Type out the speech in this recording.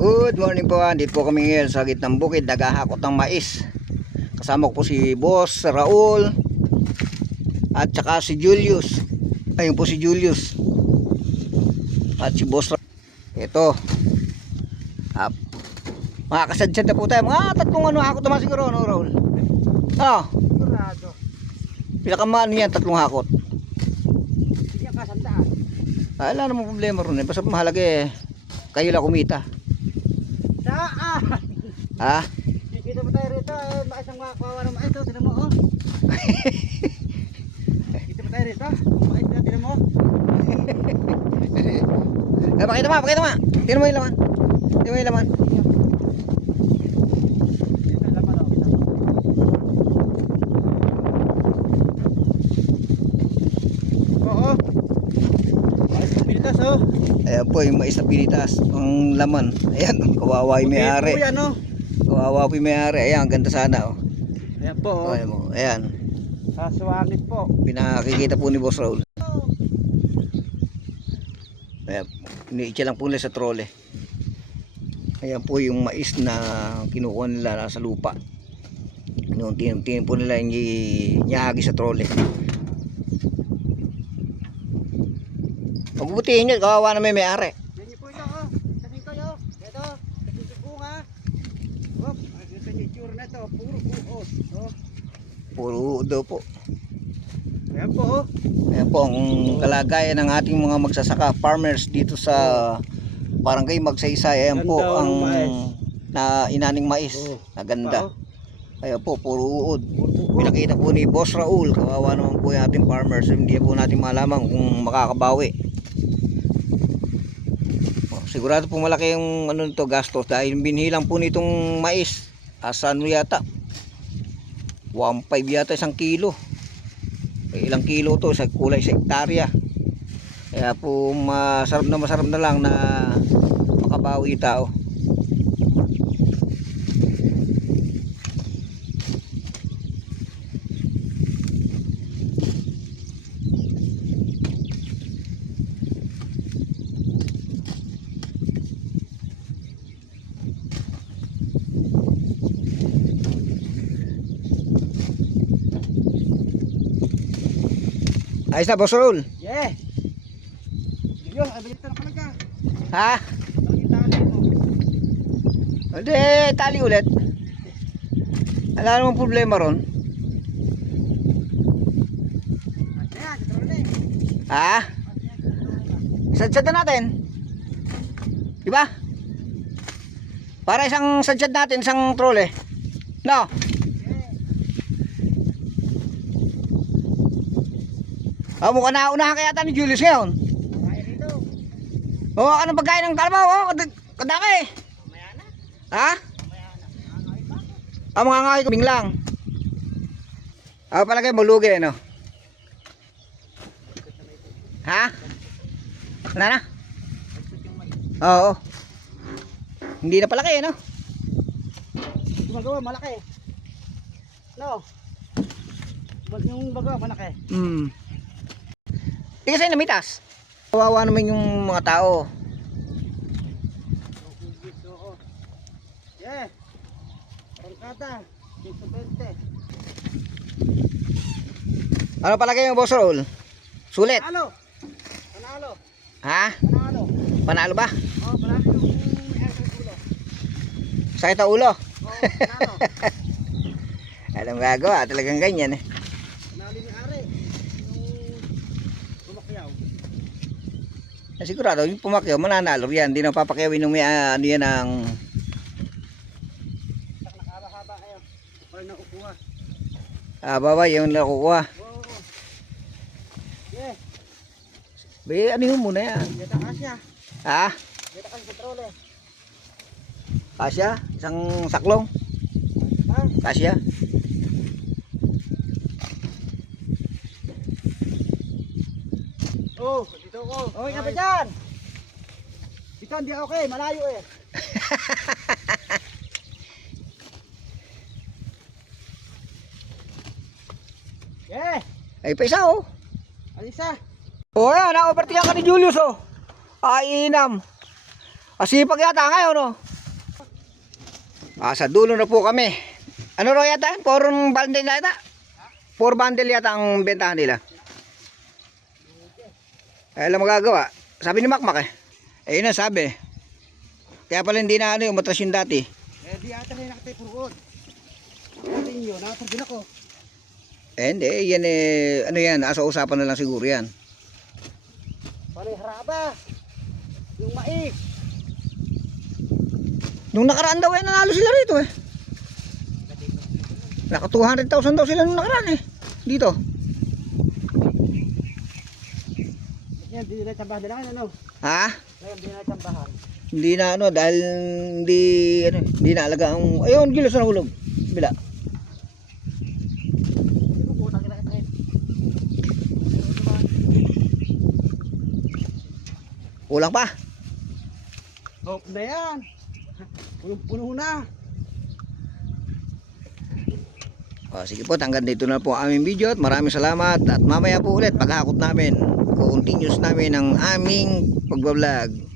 Good morning po. Dito po kami ngayon sa gitnang bukid, naghahakot ng mais. Kasama ko po si Boss Raul at saka si Julius. Ayun po si Julius at si Boss Raul. Ito mga kasadsyad na po tayo. Mga tatlong hakot naman siguro, no Raul? Pinakamaan yan, tatlong hakot. Hindi ka sandaan. Wala namang problema ron eh. Basta mahalaga eh, kayo lang kumita. Saan? Ha? Dito pa tayo rito, mais ang makawawa ng mais, tinan mo, oh. Dito pa tayo rito, mais na, tinan mo. Pakita mo. Tinan mo yung laman. Ito yung laman, oh, kita mo. Oo. Mais na pinitas, oh. Ayan po yung mais na pinitas. Ang laman. Ayan, kawawa yung may-ari. Yan, oh. Kawawa po yung may-ari. Ayan, ang ganda sana, oh. Ayan po, oh. Ayan. Saswangit po. Pinakikita po ni Boss Raul. Ayan, iniitya lang po nila sa trole. Ayan po yung mais na kinukuha nila sa lupa. Tingin po nila yung nyahagi sa trole. Magbutihin nyo, kawawa na may-ari. Yan niyo po ito, oh. Sabihin ko, oh. Ito, sabihin ko bunga. Oh, ito yung itsura na ito, puro buos. Oh. Puro daw po. Ayan po, oh. Ayan po ang kalagayan ng ating mga magsasaka, farmers dito sa Barangay Magsaysay. Ayan po Ganda ang mais. na inaning mais. Oh. Na ganda. Oh. Ayan po, puro uod. Pinakita po ni Boss Raul, kawawa naman po yung ating farmers. Hindi po natin malaman kung makakabawi. Sigurado po malaki yung ano nito, gastos dahil binhilang po nitong mais asan yata 1.5 yata isang kilo. Ilang kilo to sa kulay sa hektarya, kaya po masarap na lang na makabawi tao. Ayos na, Boss Raul? Yeah. Yun, ay balita na talaga. Ha? Tali mo. Hindi, tali ulit. Wala namang problema ron. Ayan, katrol eh. Ha? Sadsad na natin. Diba? Para isang sadsad natin, isang trole. No? Mukha na unahan kaya ni Julius ngayon. Kaya dito. Anong pagkain ng kalabaw? Kadami. Mamaya na. Ha? Mamaya na. Mga ngahay kuming lang. Palagay mo lugi, no? Ha? Wala na? Oo. Hindi na palaki, no? Gumagawa, malaki. No. Yung baga, malaki. Di kasi namitas. Kawawa naman yung mga tao. Oo. Yeah. Rangkata. 120. Ano palagay mo, Boss Raul? Sulit? Panalo. Panalo. Ha? Panalo. Panalo ba? Oh, panalo yung ulo. Sakit ang ulo? Oh, panalo. Alam gagawa, talagang ganyan eh. Panalo yung ari. Yung pumakyaw. Sigurado yung pumakyaw mananalo yan. Hindi na papakyawin ng may ano yan ang Nakahaba-haba kayo. Para nakukuha. baba yung nakukuha. Oo. Yeah. Ano yun muna yan? Dito kasya. Ha? Dito kasya sa trole. Kasya? Isang saklong? Ha? Kasya? Oh, dito ko. Okay ka ba dyan? Dito hindi okay, malayo eh. Yeah. Ay pa isa oh. Alisa. O yan, na-overtikan ka ni Julius oh. Ay inam. Asipag yata ngayon oh. Sa dulo na po kami. Ano raw yata? 4 bundle yata? 4 bundle yata ang bentahan nila. Alam magagawa. Sabi ni Makmak eh. Yun ang sabi. Kaya pala hindi na umatras yung dati. Di ata kayo nakatipuroon. Natin yun, nakatargin ako. Hindi, yan ano yan, asa usapan na lang siguro yan. Paano yung haraba? Yung mais. Nung nakaraan daw nanalo sila rito eh. Naka 200,000 daw sila nung nakaraan eh. Dito. Yan, di na tsambahan nila ano? Ha? Ngayon, di na tsambahan. Hindi na dahil hindi na alaga ang ayun gilos na hulog. Bila. Hindi ko putang ina ito. Kulang pa. Hope na yan. Punong-puno na. Sige po, hanggang dito na po ang aming video at maraming salamat at mamaya po ulit paghakot namin, continuous namin ang aming pagbablog.